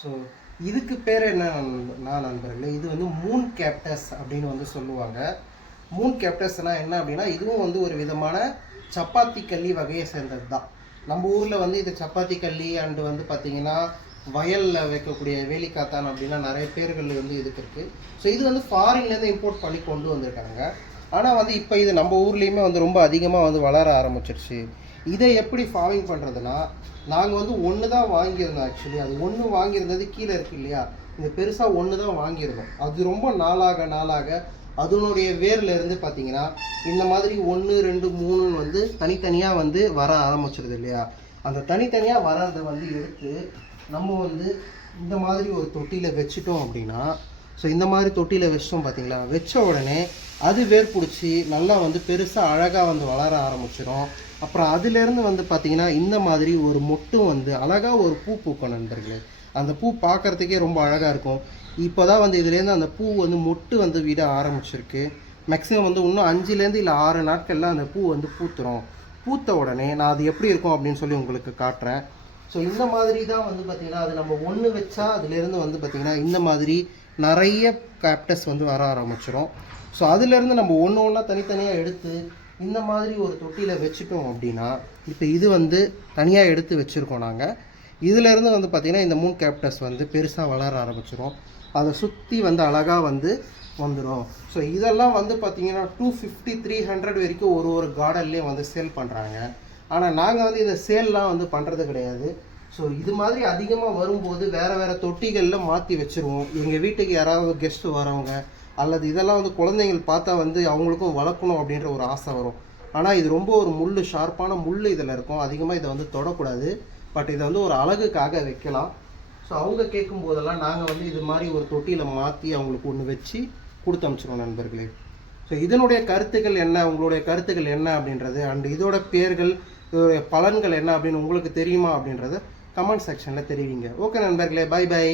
So இதுக்கு பேர் என்ன நண்பர்களே, இது வந்து மூன் கேப்டஸ் அப்படின்னு வந்து சொல்லுவாங்க. மூன் கேப்டஸ்னால் என்ன அப்படின்னா, இதுவும் வந்து ஒரு விதமான சப்பாத்தி கல்லி வகையை சேர்ந்தது தான். நம்ம ஊரில் வந்து இது சப்பாத்தி கல்லி அண்டு வந்து பார்த்திங்கன்னா வயலில் வைக்கக்கூடிய வேலிக்காத்தான் அப்படின்னா நிறைய பேர்கள் வந்து இதுக்கு இருக்குது. ஸோ இது வந்து ஃபாரின்லேருந்து இம்போர்ட் பண்ணி கொண்டு வந்திருக்காங்க. ஆனால் வந்து இப்போ இது நம்ம ஊர்லேயுமே வந்து ரொம்ப அதிகமாக வந்து வளர ஆரம்பிச்சிருச்சு. இதை எப்படி ஃபார்மிங் பண்ணுறதுனா, நாங்கள் வந்து ஒன்று தான் வாங்கியிருந்தோம். ஆக்சுவலி அது ஒன்று வாங்கியிருந்தது கீழே இருக்குது இல்லையா, இந்த பெருசாக ஒன்று தான் வாங்கியிருந்தோம். அது ரொம்ப நாளாக அதனுடைய வேரில் இருந்து பார்த்திங்கன்னா இந்த மாதிரி 1 2 3 வந்து தனித்தனியாக வந்து வர ஆரம்பிச்சிருது இல்லையா. அந்த தனித்தனியாக வர்றதை வந்து எடுத்து நம்ம வந்து இந்த மாதிரி ஒரு தொட்டியில் வச்சுட்டோம் அப்படின்னா, ஸோ இந்த மாதிரி தொட்டியில் வச்சிட்டோம் பார்த்தீங்களா, வச்ச உடனே அது வேர் பிடிச்சி நல்லா வந்து பெருசாக அழகாக வந்து வளர ஆரம்பிச்சிடும். அப்புறம் அதுலேருந்து வந்து பார்த்திங்கன்னா இந்த மாதிரி ஒரு மொட்டும் வந்து அழகாக ஒரு பூ பூக்கும் நண்பர்களே. அந்த பூ பார்க்குறதுக்கே ரொம்ப அழகாக இருக்கும். இப்போ தான் வந்து இதுலேருந்து அந்த பூ வந்து மொட்டு வந்து விட ஆரம்பிச்சிருக்கு. மேக்ஸிமம் வந்து இன்னும் 5லேருந்து இல்லை 6 நாட்களில் அந்த பூ வந்து பூத்துரும். பூத்த உடனே நான் அது எப்படி இருக்கும் அப்படின்னு சொல்லி உங்களுக்கு காட்டுறேன். ஸோ இந்த மாதிரி தான் வந்து பார்த்திங்கன்னா அது நம்ம ஒன்று வச்சா அதுலேருந்து வந்து பார்த்திங்கன்னா இந்த மாதிரி நிறைய கேப்டஸ் வந்து வர ஆரம்பிச்சிடும். ஸோ அதுலேருந்து நம்ம ஒன்று ஒன்றா தனித்தனியாக எடுத்து இந்த மாதிரி ஒரு தொட்டியில் வச்சுட்டோம் அப்படின்னா, இப்போ இது வந்து தனியாக எடுத்து வச்சுருக்கோம் நாங்கள். இதிலேருந்து வந்து பார்த்திங்கன்னா இந்த மூன் கேப்டஸ் வந்து பெருசாக வளர ஆரம்பிச்சிடும். அதை சுற்றி வந்து அழகாக வந்து வந்துடும். ஸோ இதெல்லாம் வந்து பார்த்திங்கன்னா 250 300 வரைக்கும் ஒரு கார்டன்லேயும் வந்து சேல் பண்ணுறாங்க. ஆனால் நாங்கள் வந்து இதை சேல்லாம் வந்து பண்ணுறது கிடையாது. ஸோ இது மாதிரி அதிகமாக வரும்போது வேறு தொட்டிகளில் மாற்றி வச்சுருவோம். எங்கள் வீட்டுக்கு யாராவது கெஸ்ட்டு வரவங்க அல்லது இதெல்லாம் வந்து குழந்தைங்கள் பார்த்தா வந்து அவங்களுக்கும் வளர்க்கணும் அப்படின்ற ஒரு ஆசை வரும். ஆனால் இது ரொம்ப ஒரு முள், ஷார்ப்பான முள் இதில் இருக்கும். அதிகமாக இதை வந்து தொடக்கூடாது. பட் இதை வந்து ஒரு அழகுக்காக வைக்கலாம். ஸோ அவங்க கேட்கும் போதெல்லாம் நாங்கள் வந்து இது மாதிரி ஒரு தொட்டியில் மாற்றி அவங்களுக்கு ஒன்று வச்சு கொடுத்து அனுப்பிச்சிடுவோம் நண்பர்களே. ஸோ இதனுடைய கருத்துக்கள் என்ன, உங்களுடைய கருத்துக்கள் என்ன அப்படின்றது அண்ட் இதோட பேர்கள், இதோடைய பலன்கள் என்ன அப்படின்னு உங்களுக்கு தெரியுமா அப்படின்றத கமெண்ட் செக்ஷனில் தெரிவிங்க. ஓகே நண்பர்களே, பை பை.